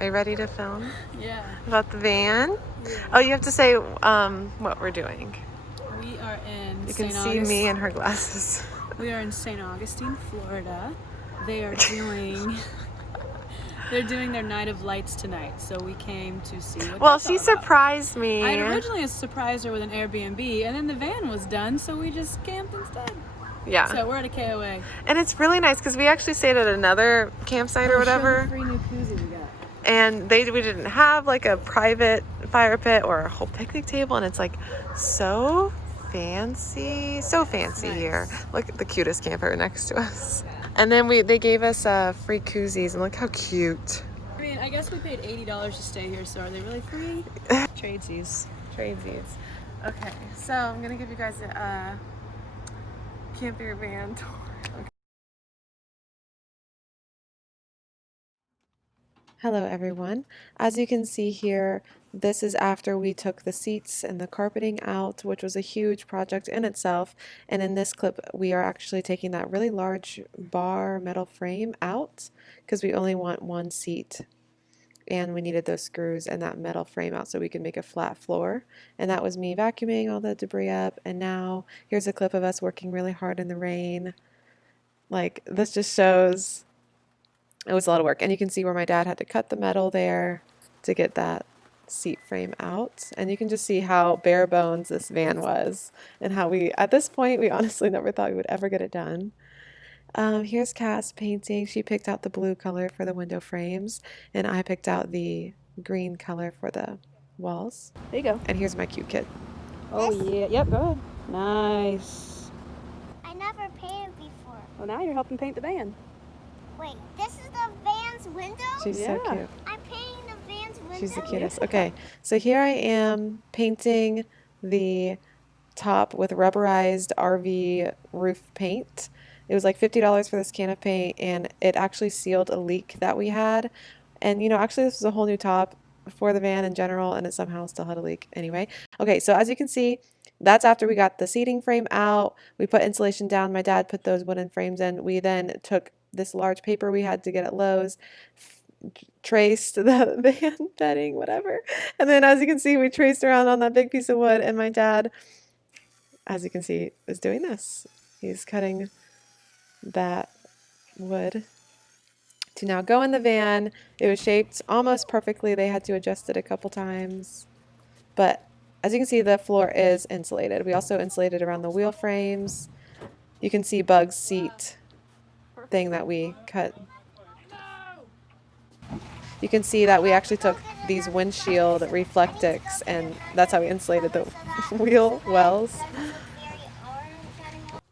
Are you ready to film? Yeah. About the van? Yeah. Oh, you have to say what we're doing. We are in You can St. see me Augustine. and her glasses. We are in St. Augustine, Florida. They are doing they're doing their night of lights tonight, so we came to see what Well, that's she all about. surprised me. I had originally surprised her with an Airbnb, and then the van was done, so we just camped instead. Yeah. So we're at a KOA. And it's really nice because we actually stayed at another campsite or whatever. Show the free new koozie we got. And we didn't have like a private fire pit or a whole picnic table, and it's like so fancy Nice. here. Look at the cutest camper next to us. And then they gave us free koozies, and look how cute. I mean, I guess we paid $80 to stay here, so are they really free? Tradesies. Okay, so I'm gonna give you guys a camper van tour. Okay. Hello everyone. As you can see here, this is after we took the seats and the carpeting out, which was a huge project in itself. And in this clip, we are actually taking that really large bar metal frame out because we only want one seat. And we needed those screws and that metal frame out so we could make a flat floor. And that was me vacuuming all the debris up. And now here's a clip of us working really hard in the rain. Like, this just shows it was a lot of work. And you can see where my dad had to cut the metal there to get that seat frame out. And you can just see how bare bones this van was and how at this point, we honestly never thought we would ever get it done. Here's Cass painting. She picked out the blue color for the window frames, and I picked out the green color for the walls. There you go. And here's my cute kid. Oh, yeah. Yep, go ahead. Nice. I never painted before. Well, now you're helping paint the van. Wait, this is the van's window? She's so Yeah. cute. I'm painting the van's window? She's the cutest. Okay, so here I am painting the top with rubberized RV roof paint. It was like $50 for this can of paint, and it actually sealed a leak that we had. And, actually this was a whole new top for the van in general, and it somehow still had a leak anyway. Okay, so as you can see, that's after we got the seating frame out. We put insulation down. My dad put those wooden frames in. We then took this large paper we had to get at Lowe's, traced the van bedding, whatever. And then as you can see, we traced around on that big piece of wood, and my dad, as you can see, is doing this. He's cutting that wood to now go in the van. It was shaped almost perfectly. They had to adjust it a couple times. But as you can see, the floor is insulated. We also insulated around the wheel frames. You can see Bug's seat thing that we cut. You can see that we actually took these windshield reflectics, and that's how we insulated the wheel wells.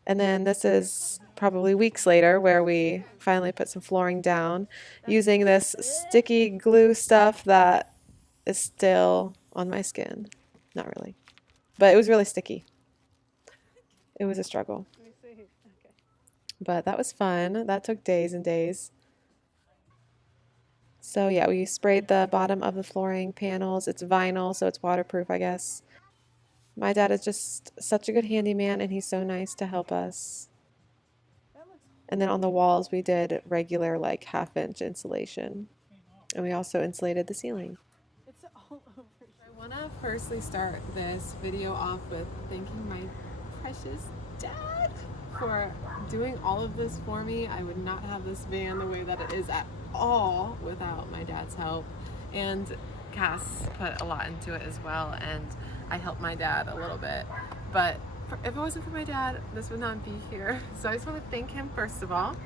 And then this is probably weeks later where we finally put some flooring down using this sticky glue stuff that is still on my skin. Not really, but it was really sticky. It was a struggle. But that was fun. That took days and days. So yeah, we sprayed the bottom of the flooring panels. It's vinyl, so it's waterproof, I guess. My dad is just such a good handyman, and he's so nice to help us. And then on the walls, we did regular, like, half-inch insulation. And we also insulated the ceiling. It's all over. I want to firstly start this video off with thanking my precious dad for doing all of this for me. I would not have this van the way that it is at all without my dad's help. And Cass put a lot into it as well, and I helped my dad a little bit. But if it wasn't for my dad, this would not be here. So I just want to thank him first of all.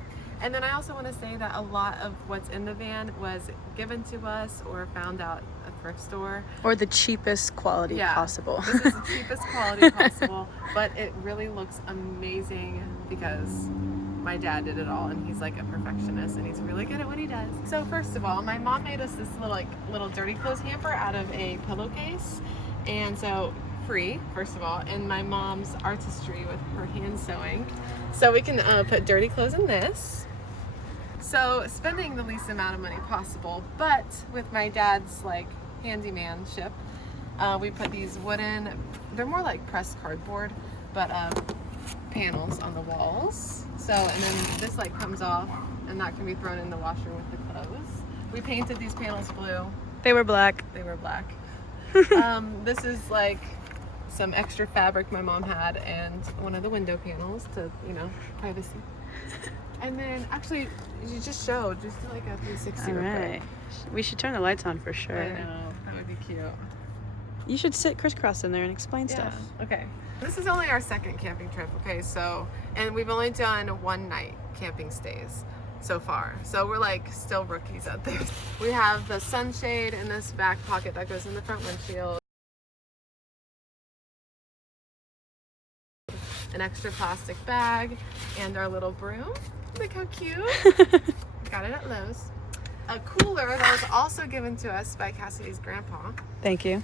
And then I also want to say that a lot of what's in the van was given to us or found out at a thrift store. Or the cheapest quality possible. This is the cheapest quality possible, but it really looks amazing because my dad did it all, and he's like a perfectionist, and he's really good at what he does. So first of all, my mom made us this little dirty clothes hamper out of a pillowcase, and so free, first of all, and my mom's artistry with her hand sewing. So we can put dirty clothes in this. So spending the least amount of money possible, but with my dad's handymanship, we put these wooden, they're more like pressed cardboard, but panels on the walls. So, and then this comes off, and that can be thrown in the washer with the clothes. We painted these panels blue. They were black. They were black. This is like some extra fabric my mom had and one of the window panels to, you know, privacy. And then actually, you just showed just like a 360. All right. We should turn the lights on for sure. I know, that would be cute. You should sit crisscross in there and explain Yeah. stuff. Okay. This is only our second camping trip, okay? So, and we've only done one night camping stays so far. So we're like still rookies at this. We have the sunshade in this back pocket that goes in the front windshield. An extra plastic bag and our little broom. Look how cute. Got it at Lowe's. A cooler that was also given to us by Cassidy's grandpa. Thank you.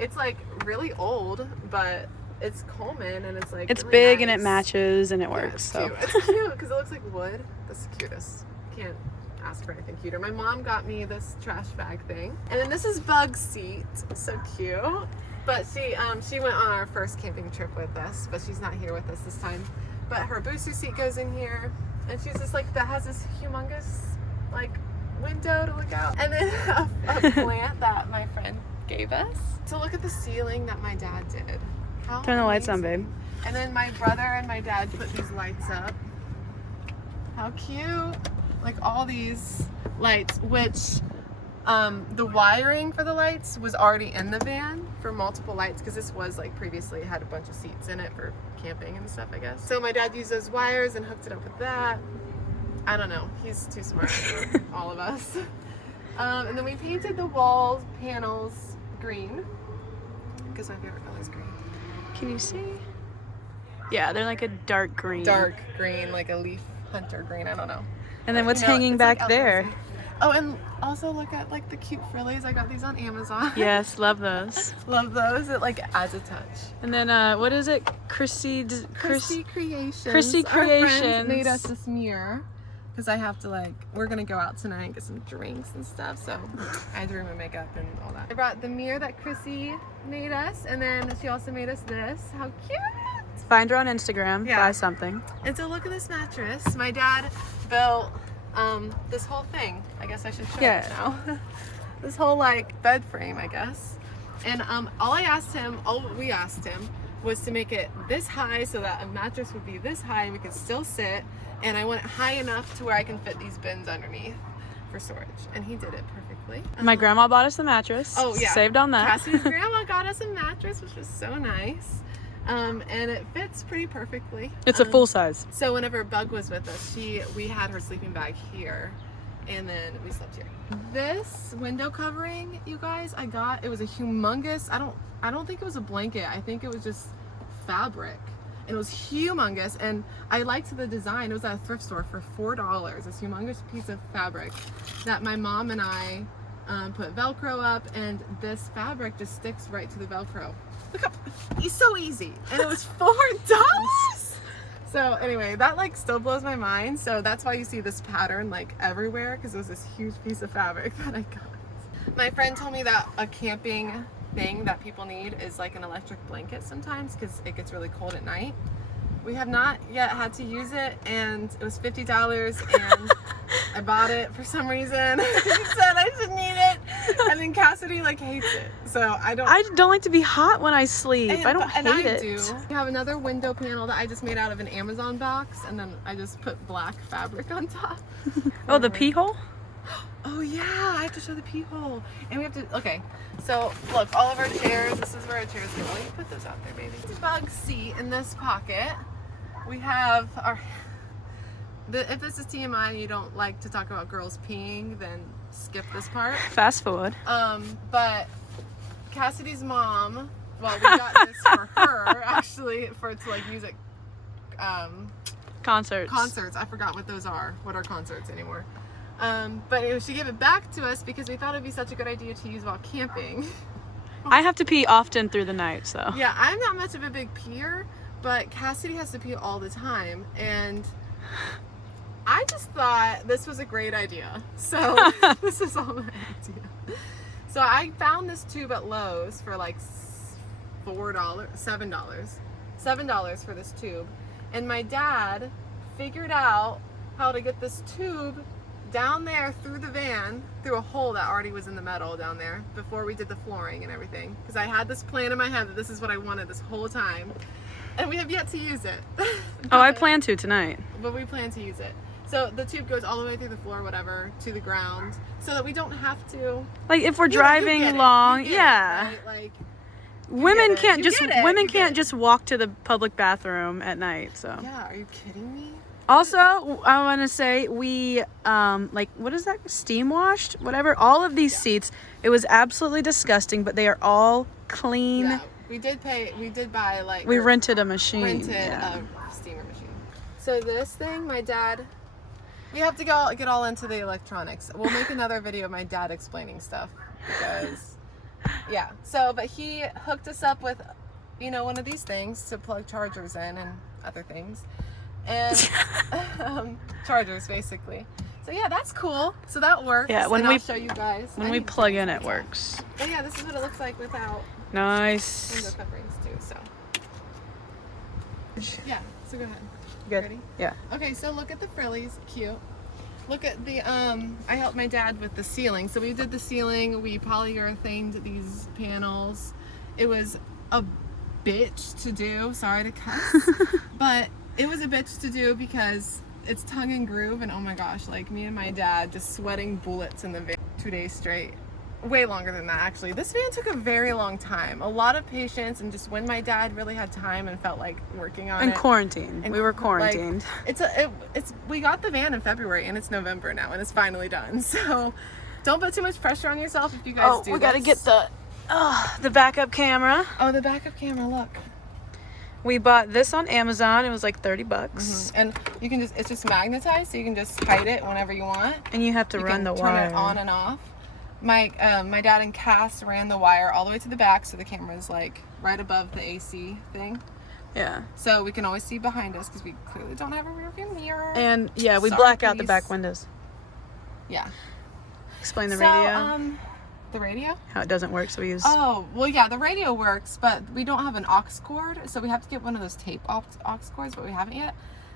It's like really old, but it's Coleman and it's like It's really big nice. and it matches and it Yeah, works. it's So cute. It's cute because it looks like wood. That's the cutest. Can't ask for anything cuter. My mom got me this trash bag thing, and then this is Bug's seat. So cute. But she went on our first camping trip with us, but she's not here with us this time. But her booster seat goes in here, and she's just like that has this humongous like window to look out, and then a plant that my friend gave us to look at the ceiling that my dad did. How turn the lights on, amazing. babe. And then my brother and my dad put these lights up. How cute! Like all these lights, which the wiring for the lights was already in the van for multiple lights because this was like previously had a bunch of seats in it for camping and stuff, I guess. So my dad used those wires and hooked it up with that. I don't know. He's too smart for all of us. And then we painted the walls, panels green because my favorite color is green. Can you see? Yeah, they're like a dark green. Dark green, like a leaf hunter green. I don't know. And then what's You know, hanging it's back like there? outdoorsy. Oh, and also look at like the cute frillies. I got these on Amazon. Yes, love those. Love those. It like adds a touch. And then what is it? Chrissy Creations. Chrissy Our friend Creations. made us this mirror because I have to like, we're gonna go out tonight and get some drinks and stuff. So I had to remove makeup and all that. I brought the mirror that Chrissy made us, and then she also made us this. How cute! Find her on Instagram. Yeah. Buy something. And so look at this mattress. My dad built this whole thing. I guess I should show Yeah. it now. This whole like bed frame, I guess. And all we asked him was to make it this high so that a mattress would be this high and we could still sit. And I want it high enough to where I can fit these bins underneath for storage. And he did it perfectly. My grandma bought us the mattress. Oh yeah. Saved on that. Cassie's grandma got us a mattress, which was so nice. And it fits pretty perfectly. It's a full size. So whenever Bug was with us, we had her sleeping bag here, and then we slept here. This window covering, you guys, it was a humongous. I don't think it was a blanket. I think it was just fabric, and it was humongous. And I liked the design. It was at a thrift store for $4. This humongous piece of fabric that my mom and I put Velcro up, and this fabric just sticks right to the Velcro. Look up, it's so easy, and it was $4. So anyway, that like still blows my mind. So that's why you see this pattern like everywhere, because it was this huge piece of fabric that I got. My friend told me that a camping thing that people need is like an electric blanket sometimes because it gets really cold at night. We have not yet had to use it, and it was $50, and I bought it for some reason. She said I should need it, and then Cassidy like hates it. So I don't like to be hot when I sleep. I don't hate it. We have another window panel that I just made out of an Amazon box, and then I just put black fabric on top. Oh, the pee hole? Oh yeah, I have to show the pee hole. And we have to, okay, so look, all of our chairs, this is where our chairs go. Let me put those out there, baby. Bug seat in this pocket. We have if this is TMI and you don't like to talk about girls peeing, then skip this part. Fast forward. But Cassidy's mom, well, we got this for her, actually, to like music, Concerts. I forgot what those are. What are concerts anymore? But she gave it back to us because we thought it'd be such a good idea to use while camping. I have to pee often through the night, so. Yeah, I'm not much of a big peer, but Cassidy has to pee all the time, and I just thought this was a great idea. So this is all my idea. So I found this tube at Lowe's for like $7 for this tube, and my dad figured out how to get this tube down there through the van, through a hole that already was in the metal down there before we did the flooring and everything. Because I had this plan in my head that this is what I wanted this whole time. And we have yet to use it. Oh, I plan to tonight. But we plan to use it. So the tube goes all the way through the floor, whatever, to the ground, so that we don't have to. Like if we're You driving get it. long, You get it, yeah. right? Like Women it. can't You just get it. women You get can't it. just walk to the public bathroom at night. So yeah, are you kidding me? also, I want to say we like what is that? Steam washed, whatever. All of these seats. It was absolutely disgusting, but they are all clean. Yeah, we did buy like We rented a machine. rented yeah. a steamer machine. So this thing, my dad, we have to get all into the electronics. We'll make another video of my dad explaining stuff because, yeah. So, but he hooked us up with, one of these things to plug chargers in and other things, and chargers basically. So yeah, that's cool. So that works. Yeah, when and we- I'll show you guys. When I we need to plug show in, you it guys. works. But yeah, this is what it looks like without Nice. window coverings too. So yeah. So go ahead. Good. Ready? Yeah. Okay, so look at the frillies, cute. Look at the, I helped my dad with the ceiling. So we did the ceiling, we polyurethaned these panels. It was a bitch to do, sorry to cuss, but it was a bitch to do because it's tongue and groove, and oh my gosh, like me and my dad just sweating bullets in the van 2 days straight. Way longer than that, actually. This van took a very long time. A lot of patience, and just when my dad really had time and felt like working on And it. quarantine. And We were quarantined. We got the van in February, and it's November now, and it's finally done. So don't put too much pressure on yourself if you guys do we gotta this. get the backup camera. Oh, the backup camera, look. We bought this on Amazon. It was like $30. And you can it's just magnetized, so you can just hide it whenever you want. And you have to You run can the turn wire. it on and off. My dad and Cass ran the wire all the way to the back, so the camera's like right above the AC thing. Yeah. So we can always see behind us because we clearly don't have a rear view mirror. And yeah, we Sorry, black out the please. back windows. Yeah. Explain the So, radio. The radio? How it doesn't work, so we use. Oh, well, yeah, the radio works, but we don't have an aux cord, so we have to get one of those tape aux cords, but we haven't yet.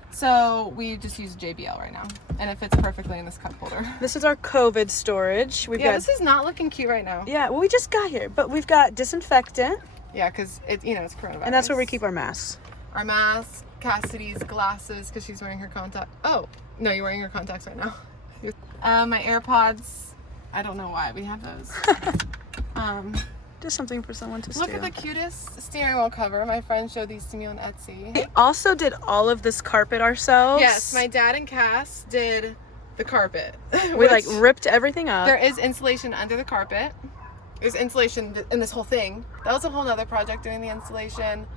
So we just use JBL right now, and it fits perfectly in this cup holder. This is our COVID storage. We've got. This is not looking cute right now. Yeah, well, we just got here, but we've got disinfectant, Yeah, because it's coronavirus. and that's where we keep our masks. our masks, Cassidy's glasses, because she's wearing her contact. Oh, no, you're wearing your contacts right now. My AirPods. I don't know why we have those. Just something for someone to Look steal. at the cutest steering wheel cover. My friend showed these to me on Etsy. We also did all of this carpet ourselves. Yes, my dad and Cass did the carpet. We like which ripped everything up. there is insulation under the carpet. There's insulation in this whole thing. That was a whole nother project doing the insulation.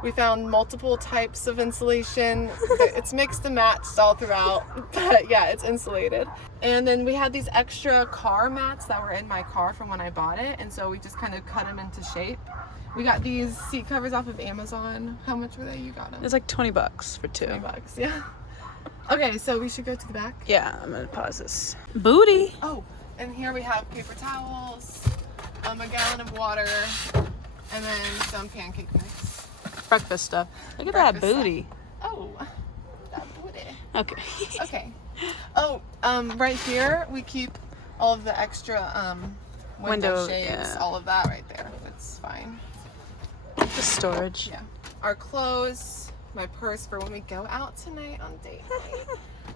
We found multiple types of insulation. It's mixed and matched all throughout, but yeah, it's insulated. And then we had these extra car mats that were in my car from when I bought it, and so we just kind of cut them into shape. We got these seat covers off of Amazon. How much were they? You got them? It's like $20 for two. $20, yeah. Okay, so we should go to the back. Yeah, I'm gonna pause this. Booty. Oh, and here we have paper towels, a gallon of water, and then some pancake mix. Breakfast stuff. Look at Breakfast that booty. Oh, that booty. Okay. Okay. Oh, right here we keep all of the extra window shades, yeah. all of that right there. It's fine. The storage. Yeah. Our clothes, my purse for when we go out tonight on date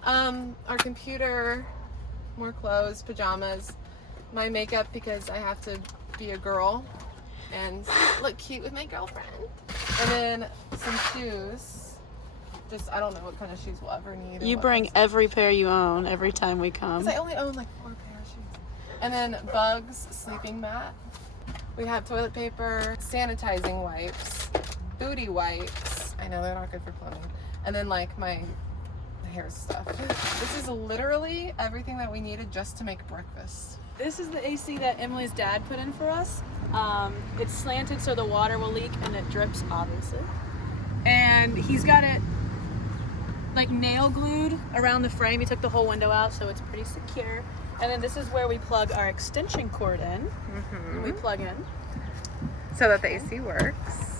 night. Our computer, more clothes, pajamas, my makeup because I have to be a girl and look cute with my girlfriend. And then some shoes. Just, I don't know what kind of shoes we'll ever need. You bring every pair you own every time we come. Because I only own like 4 pair of shoes. And then Bugs sleeping mat. We have toilet paper, sanitizing wipes, booty wipes. I know they're not good for plumbing. And then like my hair stuff. This is literally everything that we needed just to make breakfast. This is the AC that Emily's dad put in for us. It's slanted so the water will leak and it drips, obviously. And he's got it like nail glued around the frame. He took the whole window out, so it's pretty secure. And then this is where we plug our extension cord in. And we plug in. so that the AC works.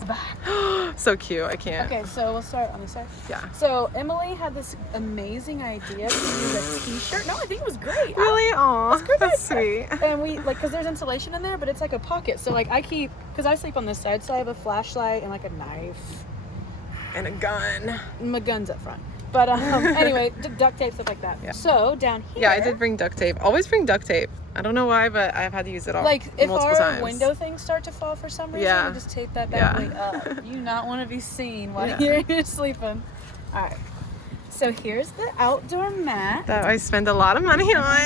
So cute. I can't. Okay, so we'll start on this side. Yeah. So Emily had this amazing idea to use a t-shirt. No, I think it was great. Really? Aw, that's sweet. And we, like, because there's insulation in there, but it's like a pocket. So, like, I keep, because I sleep on this side, so I have a flashlight and, like, a knife. And a gun. My gun's up front. But anyway, duct tape, stuff like that. Yeah. So down here. Yeah, I did bring duct tape. Always bring duct tape. I don't know why, but I've had to use it all Like, if multiple our times. window things start to fall for some reason, Yeah. we just tape that bad boy up. You do not want to be seen while you're sleeping. All right. So here's the outdoor mat. That I spend a lot of money on.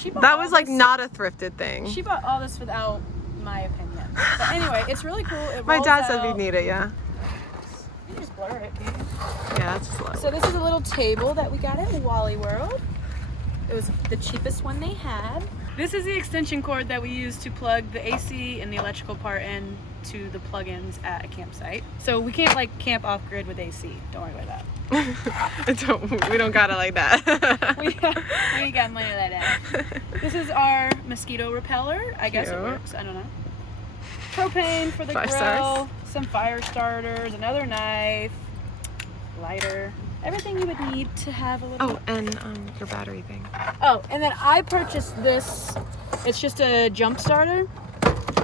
She bought That all was like this- not a thrifted thing. She bought all this without my opinion. But anyway, it's really cool. It My rolls dad said out. we need it, yeah. You can just blur it. Yeah, that's just low. So this is a little table that we got at Wally World. It was the cheapest one they had. This is the extension cord that we use to plug the AC and the electrical part in to the plugins at a campsite. So we can't like camp off grid with AC. Don't worry about that. We don't got it like that. We ain't got money like that. This is our mosquito repeller. I guess it Cute. works. I don't know. Propane for the 5 grill. stars. Some fire starters. Another knife. Lighter. Everything you would need to have a little. Oh, and your battery thing. Oh, and then I purchased this. It's just a jump starter.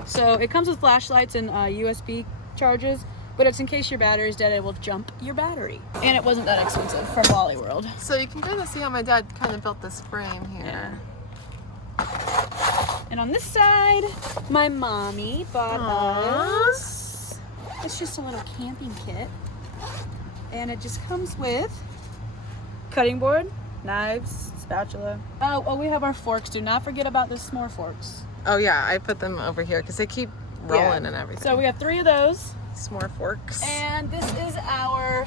So it comes with flashlights and USB charges, but it's in case your battery's dead, it will jump your battery. And it wasn't that expensive from Wally World. So you can kind of see how my dad kind of built this frame here. Yeah. And on this side, my mommy bought Aww. us. It's just a little camping kit. And it just comes with cutting board, knives, spatula. Oh, we have our forks. Do not forget about the s'more forks. Oh yeah, I put them over here because they keep rolling and everything. So we have 3 of those. S'more forks. And this is our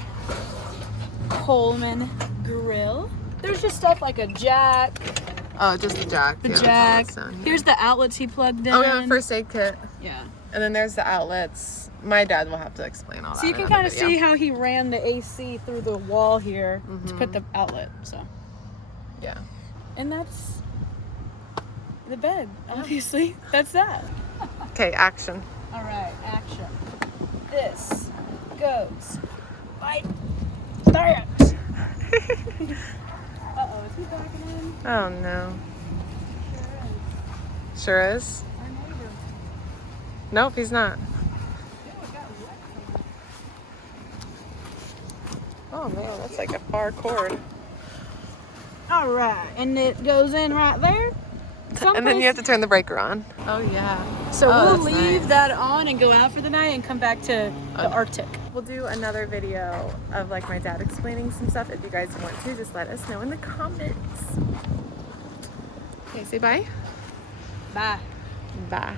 Coleman grill. There's just stuff like a jack, Oh, just the jack. the yeah, jack. that's all that's down here. Here's the outlets he plugged in. Oh, we have a first aid kit. Yeah. And then there's the outlets. My dad will have to explain all that. So you in can another kind of video. see how he ran the AC through the wall here to put the outlet. So, Yeah. and that's the bed. Obviously, that's that. Okay, action. All right, action. This goes like that. Uh-oh, is he backing in? Oh no. Sure is. Sure is? Our neighbor. Nope, he's not. Ew, it got wet. Oh man, that's like a far cord. All right, and it goes in right there. And then you have to turn the breaker on. Oh yeah. So Oh, we'll that's leave nice. that on and go out for the night and come back to the Okay. Arctic. We'll do another video of like my dad explaining some stuff. If you guys want to, just let us know in the comments. Okay, say bye. Bye. Bye.